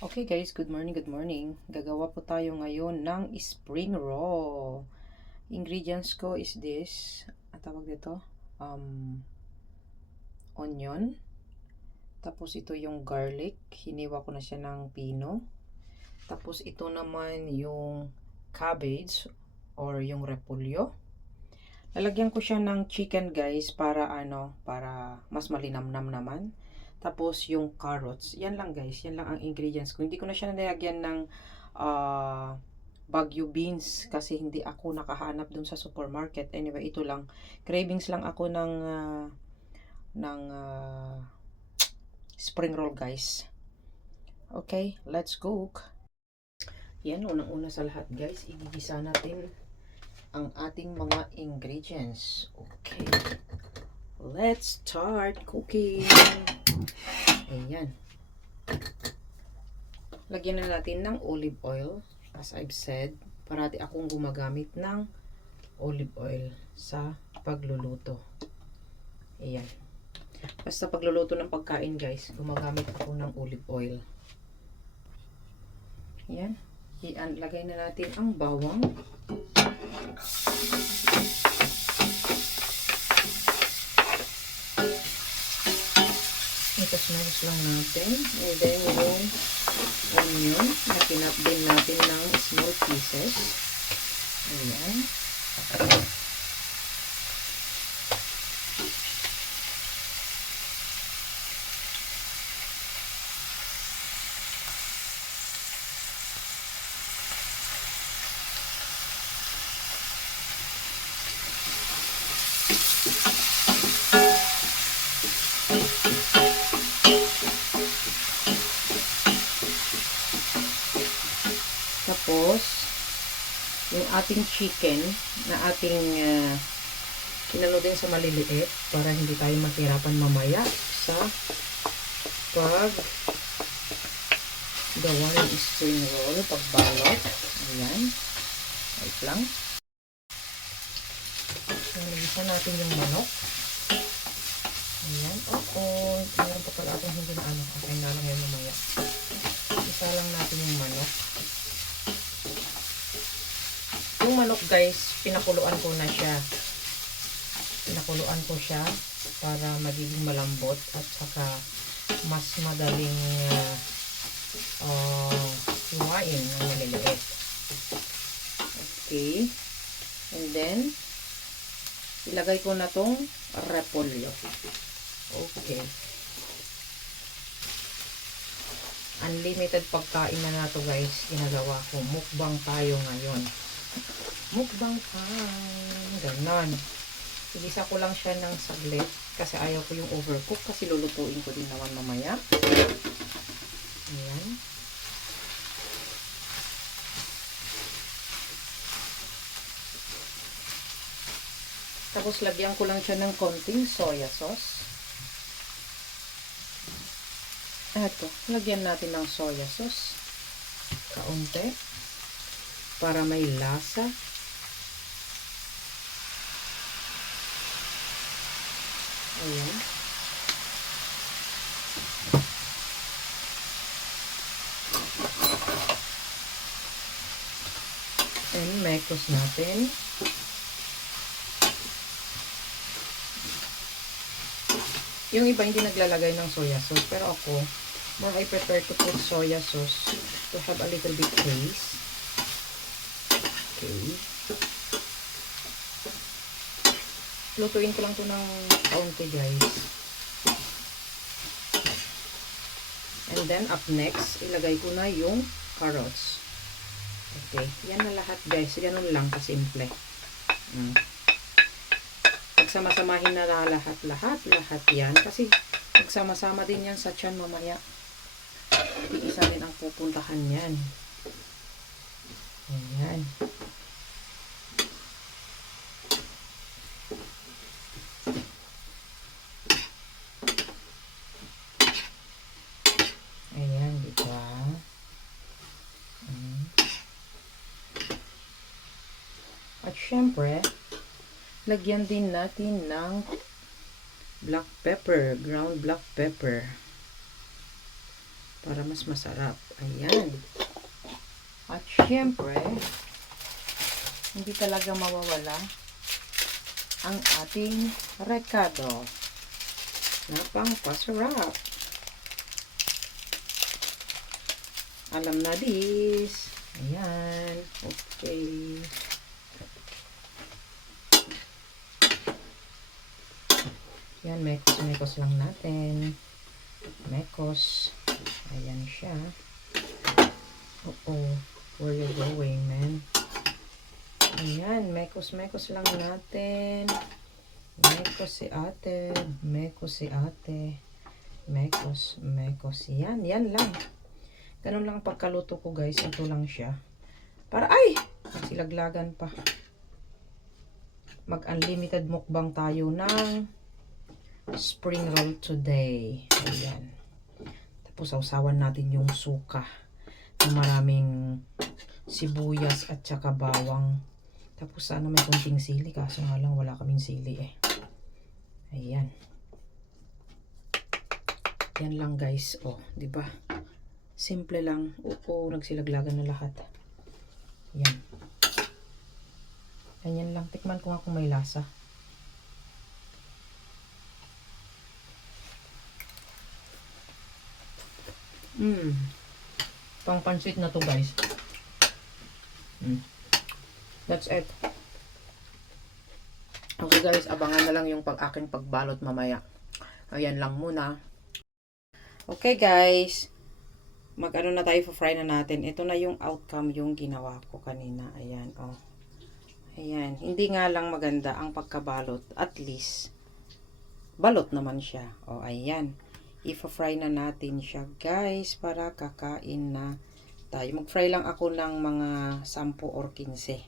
Okay guys, good morning, good morning. Gagawa po tayo ngayon ng spring roll. Ingredients ko is this, ang tawag dito, onion. Tapos ito yung garlic, hiniwa ko na siya ng pino. Tapos ito naman yung cabbage or yung repolyo. Lalagyan ko siya ng chicken guys para para mas malinamnam naman. Tapos yung carrots, yan lang guys, yan lang ang ingredients ko. Hindi ko na siya nilagyan ng Baguio beans kasi hindi ako nakahanap dun sa supermarket. Anyway, ito lang. Cravings lang ako ng spring roll guys. Okay, let's cook. Yan, unang-una sa lahat guys, igigisa natin ang ating mga ingredients. Okay. Let's start cooking. Ayan. Lagyan na natin ng olive oil. As I've said, parati akong gumagamit ng olive oil sa pagluluto. Ayan. Basta pagluluto ng pagkain guys, gumagamit ako ng olive oil. Ayan. Lagay na natin ang bawang. Itas-meros lang natin. And then yung onion na kinap din natin ng small pieces. Ayan. Tapos, yung ating chicken na ating kinalo din sa maliliit para hindi tayo mahirapan mamaya sa pag gawa ng spring roll, pagbalot. Ayan. Wait lang. Nalisa natin yung manok. Ayan. Meron pa pala akong hindi na Okay na lang yan mamaya. Isa lang natin yung manok. Yung manok guys, pinakuluan ko na siya. Pinakuluan ko siya para magiging malambot at saka mas madaling hiwain ng maliliit. Okay. And then, ilagay ko na tong repolyo. Okay. Unlimited pagkain na nato guys, ginagawa ko. Mukbang tayo ngayon. Mukbang time. Ganon. Igisa ko lang siya ng saglit kasi ayaw ko yung overcook kasi lulutuin ko din naman mamaya. Ayan. Tapos lagyan ko lang siya ng konting soya sauce. Ito, lagyan natin ng soya sauce. Kaunti. Para may lasa. Ayan. And mekos natin. Yung iba hindi naglalagay ng soya sauce. Pero ako, more I prefer to put soya sauce to have a little bit taste. Okay. Lutuin ko lang to ng kaunti guys. And then up next, ilagay ko na yung carrots. Okay. Yan na lahat guys. Ganun lang kasimple. Pagsama-samahin na lahat yan. Kasi magsama-sama din yan sa tiyan mamaya. Iisa rin ang pupuntahan yan. Ayan. Ayan, diba? At syempre, lagyan din natin ng black pepper, ground black pepper. para mas masarap. Ayan. At syempre, hindi talaga mawawala ang ating recado na pangpasarap. Alam na this. Ayan. Okay. Yan, mekos lang natin. Mekos. Ayan siya. Where you going, man? Ayan, mekos lang natin. Mekos si ate. Mekos si ate. Mekos. Yan lang. Ganun lang ang pagkaluto ko, guys. Ito lang siya. Para, ay! Silaglagan pa. Mag-unlimited mukbang tayo ng spring roll today. Ayan. Tapos, sausawan natin yung suka na maraming sibuyas at saka bawang. Tapos, sana may konting sili. Kaso nga lang, wala kaming sili eh. Ayan. Yan lang, guys. Oh, di ba? Simple lang. Nagsilaglagan na lahat. Yan. Ganyan lang. Tikman ko nga kung may lasa. Pang pansit na to, guys. That's it. Okay, guys. Abangan na lang yung aking pagbalot mamaya. Ayan lang muna. Okay, guys. Mag-ano na tayo, fry na natin. Ito na yung outcome yung ginawa ko kanina. Ayan, oh. Ayan. Hindi nga lang maganda ang pagkabalot. At least, balot naman siya. Oh, ayan. I-fry na natin siya, guys, para kakain na tayo. Mag-fry lang ako ng mga 10 or 15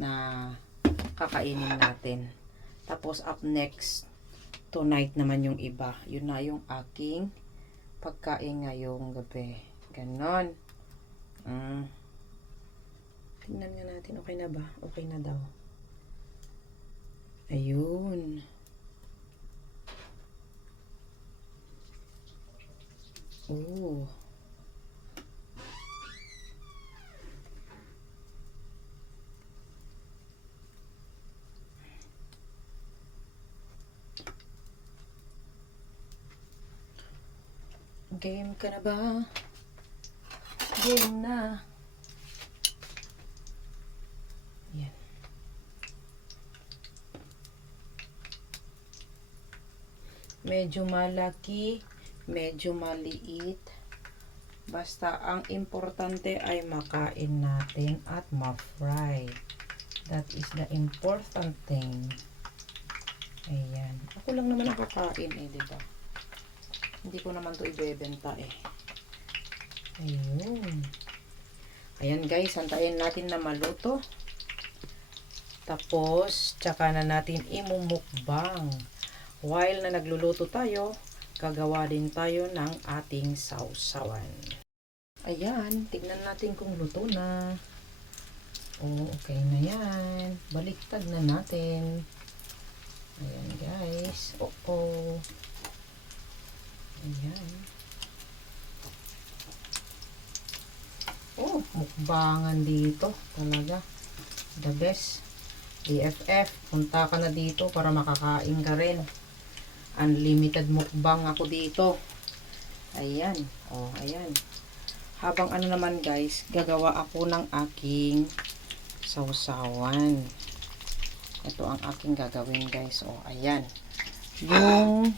na kakainin natin. Tapos, up next, tonight naman yung iba. Yun na yung aking pagkain ngayong gabi. Ganon. Tingnan nga natin. Okay na ba? Okay na daw. Ayun. Oh. Game ka na ba? Game na. Yan. Medyo malaki, medyo maliit. Basta ang importante ay makain natin at ma-fry. That is the important thing. Ayan. Ako lang naman ang kakain eh, diba? Hindi ko naman to ibebenta eh. Ayun. Ayan, guys, hantayin natin na maluto. Tapos, tsaka na natin imumukbang. While na nagluluto tayo, gagawa din tayo ng ating sausawan. Ayan, tignan natin kung luto na. Oh, okay na yan. Baliktad na natin. Ayan, guys. Ayan. Oh, mukbangan dito. Talaga. The best. BFF, punta ka na dito para makakain ka rin. Unlimited mukbang ako dito. Ayan. Oh, ayan. Habang ano naman, guys, gagawa ako ng aking sausawan. Ito ang aking gagawin, guys. Oh, ayan. Yung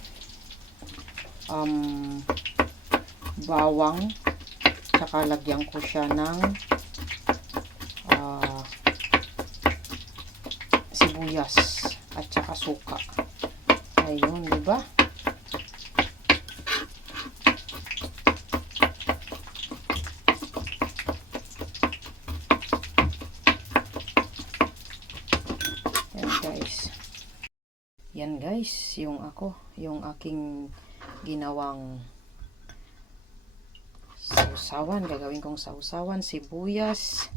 bawang, tsaka lagyan ko siya ng sibuyas at tsaka suka. Ayun, di ba? Yan, guys. Yan, guys, yung aking ginawang sausawan. Gagawin kong sausawan, sibuyas,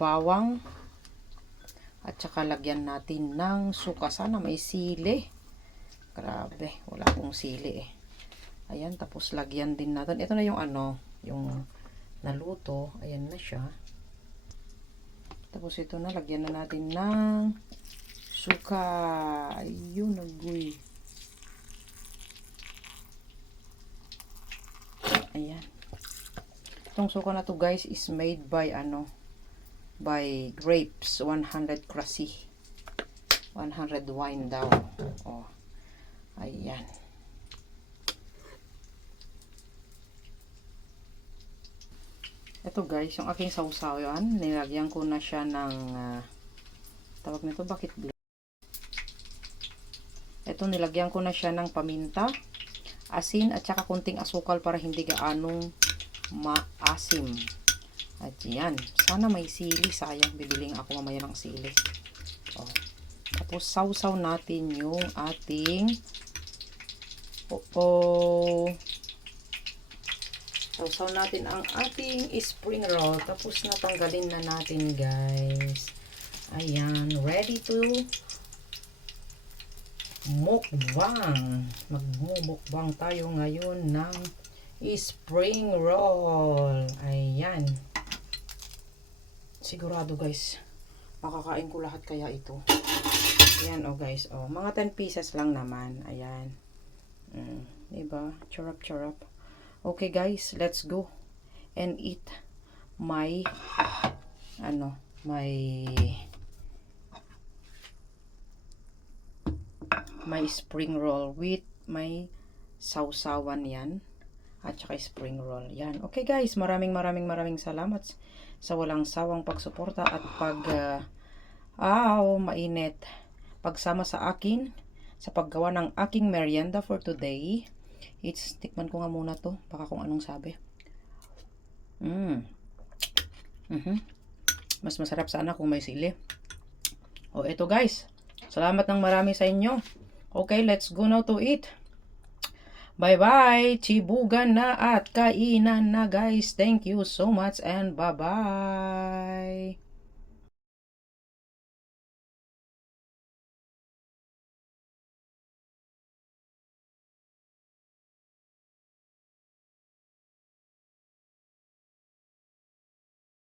bawang, at saka lagyan natin ng suka. Sana may sili. Grabe, wala akong sili eh. Ayan, tapos lagyan din natin. Ito na yung ano, yung naluto. Ayan na siya. Tapos ito na, lagyan na natin ng suka. Ayun, nagoy. Ayan. Itong suka na to guys is made by ano, by grapes. 100 crushy. 100 wine daw. Oh. Ayan. Ito guys, yung aking sausaw yan. Nilagyan ko na siya ng tawag nito, bakit black? Ito, nilagyan ko na siya ng paminta, asin, at saka kunting asukal para hindi gaanong maasim. At yan. Sana may sili. Sayang, bibiling ako mamaya ng sili. Oh. Tapos, sausaw natin yung ating sausaw natin ang ating spring roll. Tapos, natanggalin na natin, guys. Ayan. Ready to mukbang. Magmumukbang tayo ngayon ng spring roll. Ayan. Sigurado, guys, makakain ko lahat kaya ito. Ayan, oh guys. Oh, mga 10 pieces lang naman. Ayan. Diba? Charap, charap. Okay, guys. Let's go and eat my my spring roll with my sausawan yan. At saka spring roll. Yan. Okay, guys. Maraming salamat sa walang sawang pagsuporta at mainit. Pagsama sa akin sa paggawa ng aking merienda for today. Tikman ko nga muna to. Baka kung anong sabi. Mas masarap sana kung may sili. O, eto guys. Salamat ng marami sa inyo. Okay, let's go now to eat. Bye-bye. Chibugan na at kainan na guys. Thank you so much and bye-bye.